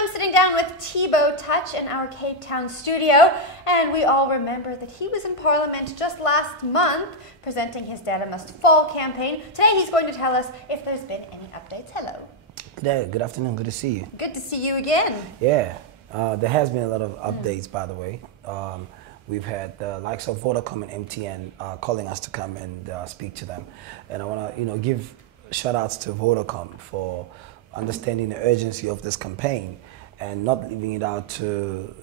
I'm sitting down with Tbo Touch in our Cape Town studio, and we all remember that he was in Parliament just last month presenting his Data Must Fall campaign. Today he's going to tell us if there's been any updates. Hello. Good day, good afternoon, good to see you. Good to see you again. Yeah, there has been a lot of updates, by the way. We've had the likes of Vodacom and MTN calling us to come and speak to them. And I want to, give shout outs to Vodacom for understanding the urgency of this campaign and not leaving it out to,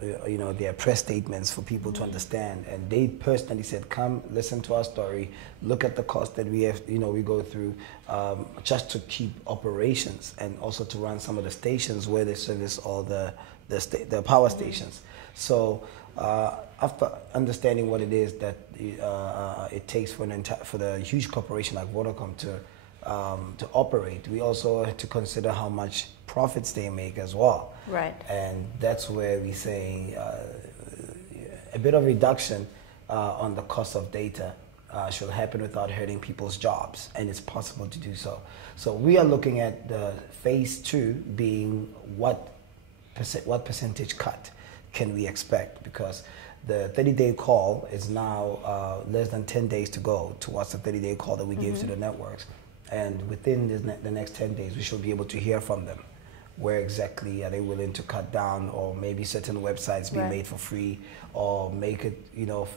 their press statements for people to understand. And they personally said, come listen to our story, look at the cost that we have, we go through just to keep operations and also to run some of the stations where they service all the power stations. So after understanding what it is that it takes for the huge corporation like Vodacom to operate, we also have to consider how much profits they make as well. Right. And that's where we say a bit of reduction on the cost of data should happen without hurting people's jobs, and it's possible to do so. So we are looking at the phase 2 being what percentage cut can we expect, because the 30-day call is now less than 10 days to go towards the 30-day call that we gave to the networks. And within the next 10 days, we should be able to hear from them. Where exactly are they willing to cut down, or maybe certain websites be made for free, or make it,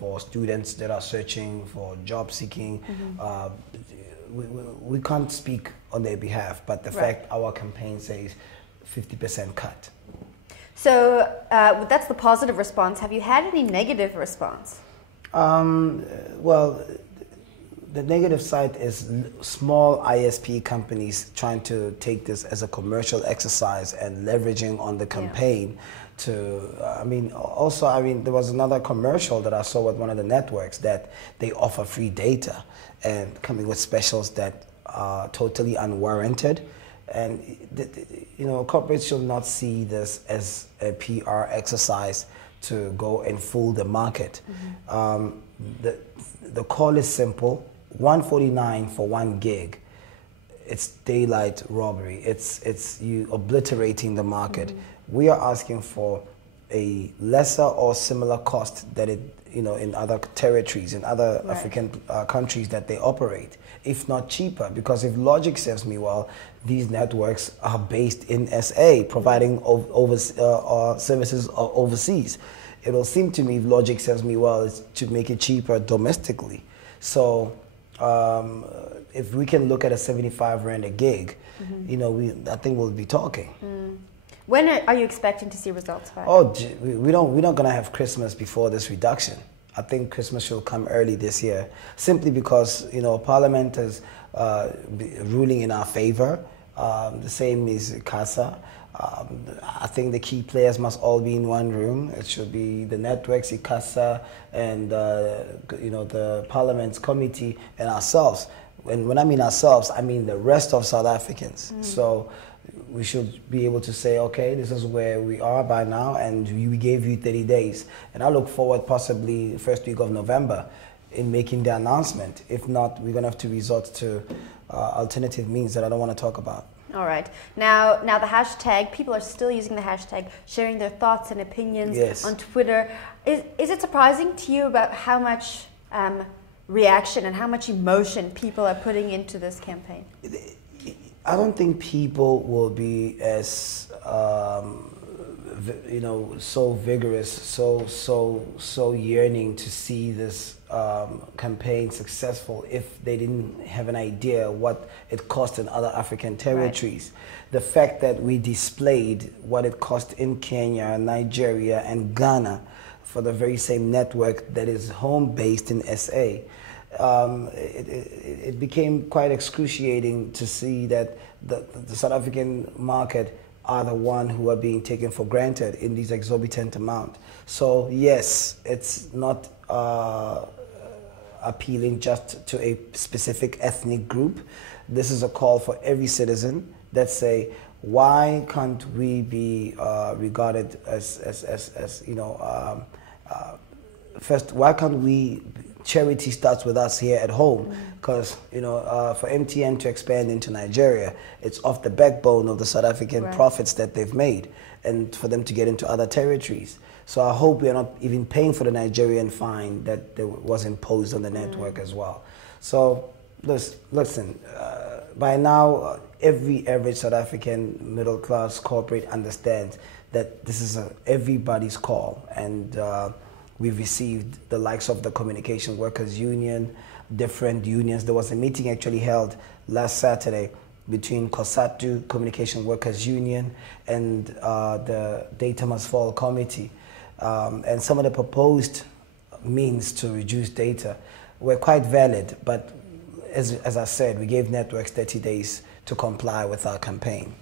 for students that are searching for job seeking. We can't speak on their behalf, but the fact our campaign says 50% cut. So that's the positive response. Have you had any negative response? Well, the negative side is small ISP companies trying to take this as a commercial exercise and leveraging on the campaign to, there was another commercial that I saw with one of the networks that they offer free data and coming with specials that are totally unwarranted. And, corporates should not see this as a PR exercise to go and fool the market. The call is simple. 149 for 1 gig. It's daylight robbery. It's you obliterating the market. We are asking for a lesser or similar cost that it in other territories, in other African countries that they operate, if not cheaper. Because if logic serves me well, these networks are based in SA, providing services overseas. It will seem to me, if logic serves me well, is to make it cheaper domestically. So if we can look at a 75 Rand a gig, I think we'll be talking. When are you expecting to see results? We're not going to have Christmas before this reduction. I think Christmas should come early this year, simply because Parliament is ruling in our favor. The same is CASA. I think the key players must all be in one room. It should be the networks, ICASA, and the Parliament's committee and ourselves. And when I mean ourselves, I mean the rest of South Africans. So we should be able to say, okay, this is where we are by now, and we gave you 30 days. And I look forward possibly the first week of November in making the announcement. If not, we're going to have to resort to alternative means that I don't want to talk about. All right. Now the hashtag, people are still using the hashtag, sharing their thoughts and opinions on Twitter. Is it surprising to you about how much reaction and how much emotion people are putting into this campaign? I don't think people will be as so vigorous, so yearning to see this campaign successful if they didn't have an idea what it cost in other African territories. The fact that we displayed what it cost in Kenya, Nigeria, and Ghana for the very same network that is home-based in SA, it became quite excruciating to see that the South African market are the one who are being taken for granted in these exorbitant amount. So yes, it's not appealing just to a specific ethnic group. This is a call for every citizen that say, why can't we be regarded as first, why can't we charity starts with us here at home, because for MTN to expand into Nigeria, it's off the backbone of the South African profits that they've made, and for them to get into other territories. So I hope we are not even paying for the Nigerian fine that was imposed on the network as well. So listen, by now every average South African middle class corporate understands that this is everybody's call, and we've received the likes of the Communication Workers Union, different unions. There was a meeting actually held last Saturday between COSATU, Communication Workers Union, and the Data Must Fall Committee. And some of the proposed means to reduce data were quite valid, but as I said, we gave networks 30 days to comply with our campaign.